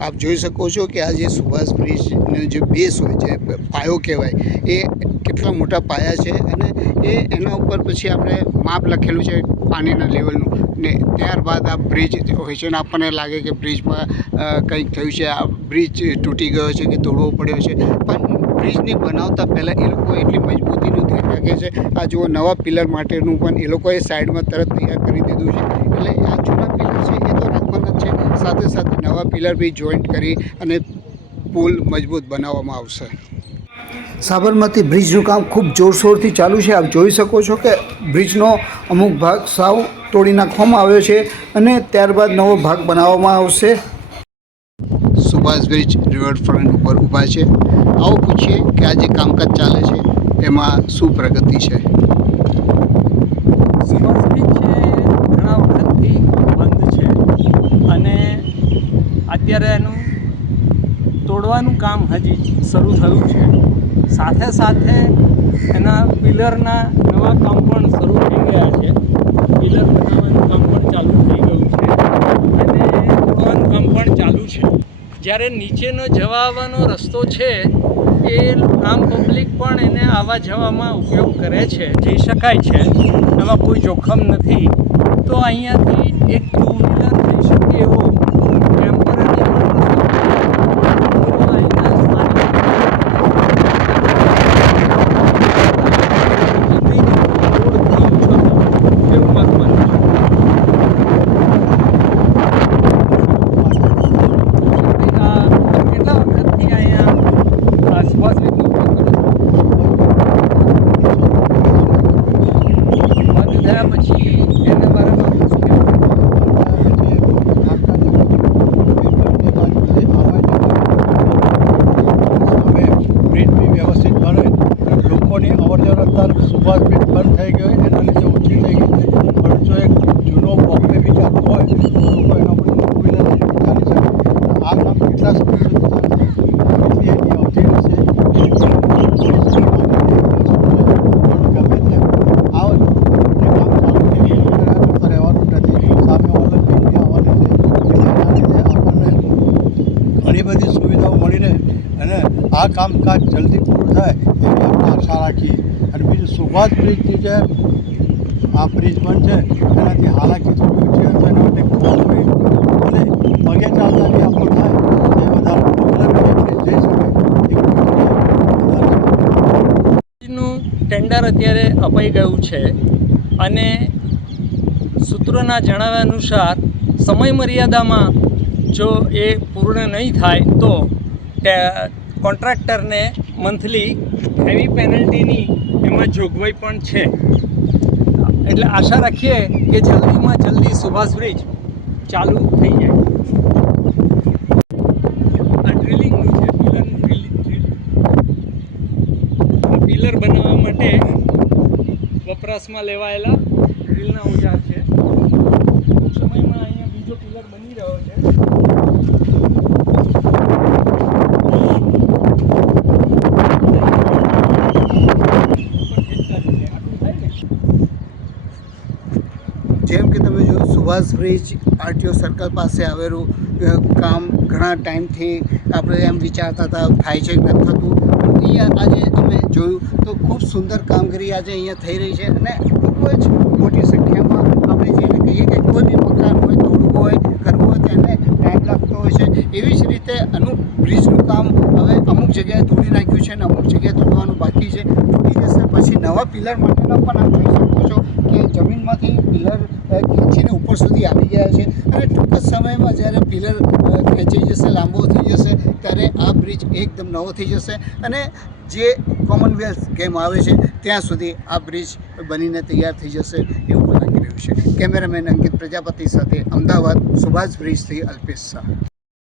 આપ જોઈ શકો છો કે આ જે સુભાષ બ્રિજનો જે બેઝ હોય, જે પાયો કહેવાય, એ કેટલા મોટા પાયા છે અને એના ઉપર પછી આપણે માપ લખેલું છે પાણીના લેવલનું, ને ત્યારબાદ આ બ્રિજ હોય છે ને આપણને લાગે કે બ્રિજમાં કંઈક થયું છે, આ બ્રિજ તૂટી ગયો છે કે તોડવો પડ્યો છે, પણ બ્રિજને બનાવતા પહેલાં એ લોકો એટલી મજબૂતીનું ધ્યાન રાખે છે. આ જુઓ, નવા પિલર માટેનું પણ એ લોકોએ સાઈડમાં તરત તૈયાર કરી દીધું છે. એટલે આ જૂના પિલર છે એ તો રાખવાના જ છે, સાથે સાથે નવા પિલર બી જોઈન્ટ કરી અને પુલ મજબૂત બનાવવામાં આવશે. સાબરમતી બ્રિજનું કામ ખૂબ જોરશોરથી ચાલુ છે. આપ જોઈ શકો છો કે બ્રિજનો અમુક ભાગ સાવ તોડી નાખવામાં આવ્યો છે અને ત્યારબાદ નવો ભાગ બનાવવામાં આવશે. સુભાષ બ્રિજ રિવરફ્રન્ટ ઉપર ઊભા છે. આવો પૂછીએ કે આ જે કામકાજ ચાલે છે એમાં શું પ્રગતિ છે. સુભાષ બ્રિજ છે ઘણા વખતથી બંધ છે અને અત્યારે એનું તોડવાનું કામ હજી શરૂ થયું છે. સાથે સાથે એના પિલરના નવા કામ પણ શરૂ થઈ ગયા છે. પિલર બનાવવાનું કામ પણ ચાલુ થઈ ગયું છે અને તોડવાનું કામ પણ ચાલુ છે. જ્યારે નીચેનો જવા આવવાનો રસ્તો છે એ આમ પબ્લિક પણ એને આવવા જવામાં ઉપયોગ કરે છે, જઈ શકાય છે, એમાં કોઈ જોખમ નથી. તો અહીંયાથી એક ટુ વ્હીલર જઈ શકે એવો ટેમ્પરરી સુભાષ બ્રિજ બંધ થઈ ગયો, એના લીધે ઓછી થઈ ગઈ છે. પણ જો એક જૂનો બોમ્બે બી ચાલતો હોય તો લોકો એના પર ટુ વ્હીલર ચાલી શકે. આ કામ કેટલા સમય સુધી ચાલશે, એટલી એની અવધિ રહેશે. પણ ગમે તેમ આ જે કામ ચાલુ છે એ કરતા રહેવાનું નથી. સામે ઓનલાઈન બી આવવાની છે. એના લીધે આપણને ઘણી બધી સુવિધાઓ મળી રહે અને આ કામકાજ જલ્દી પૂરું થાય એવી આપણે આશા રાખીએ. અને બીજું સુભાષ બ્રિજની જે આ બ્રિજ બંધ છે એનાથી હાલાકી થોડી ઓછી હોય તો એના માટે કોઈ ભલે પગે ચાલતા બી આપણું થાય એ વધારે જઈ શકે નું ટેન્ડર અત્યારે અપાઈ ગયું છે અને સૂત્રોના જણાવ્યા અનુસાર સમય મર્યાદામાં જો એ પૂર્ણ નહીં થાય તો કોન્ટ્રાક્ટરને મંથલી હેવી પેનલ્ટીની એમાં જોગવાઈ પણ છે. એટલે આશા રાખીએ કે જલ્દીમાં જલ્દી સુભાષ બ્રિજ ચાલુ થઈ જાય. આ ડ્રિલિંગનું છે, પિલર બનાવવા માટે વપરાશમાં લેવાયેલા ડ્રિલના ઓજાર છે. ટૂંક સમયમાં અહીંયા બીજો પિલર બની રહ્યો છે. જેમ કે તમે જો સુભાષ બ્રિજ આરટીઓ સર્કલ પાસે આવેલું કામ ઘણા ટાઈમથી આપણે એમ વિચારતા હતા થાય છે કે નથી થતું. અહીંયા આજે અમે જોયું તો ખૂબ સુંદર કામગીરી આજે અહીંયા થઈ રહી છે અને ખૂબ જ મોટી સંખ્યામાં આપણે જેને કહીએ કે કોઈ બી મકાન હોય, તોડવું હોય, કરવું હોય તેને ટાઈમ લાગતો હોય છે. એવી જ રીતે બ્રિજનું કામ હવે અમુક જગ્યાએ તોડી નાખ્યું છે અને અમુક જગ્યાએ તોડવાનું બાકી છે. તૂટી જશે પછી નવા પિલર માટેનો પણ આપ જોઈ શકો છો કે જમીનમાંથી પિલર ખેંચીને ઉપર સુધી આવી ગયા છે અને ટૂંક જ સમયમાં જ્યારે પિલર ખેંચાઈ જશે, લાંબો થઈ જશે, ત્યારે આ બ્રિજ એકદમ નવો થઈ જશે અને જે કોમનવેલ્થ ગેમ આવે છે ત્યાં સુધી આ બ્રિજ બનીને તૈયાર થઈ જશે એવું લાગી રહ્યું છે. કેમેરામેન અંકિત પ્રજાપતિ સાથે અમદાવાદ સુભાષ બ્રિજથી અલ્પેશ શાહ.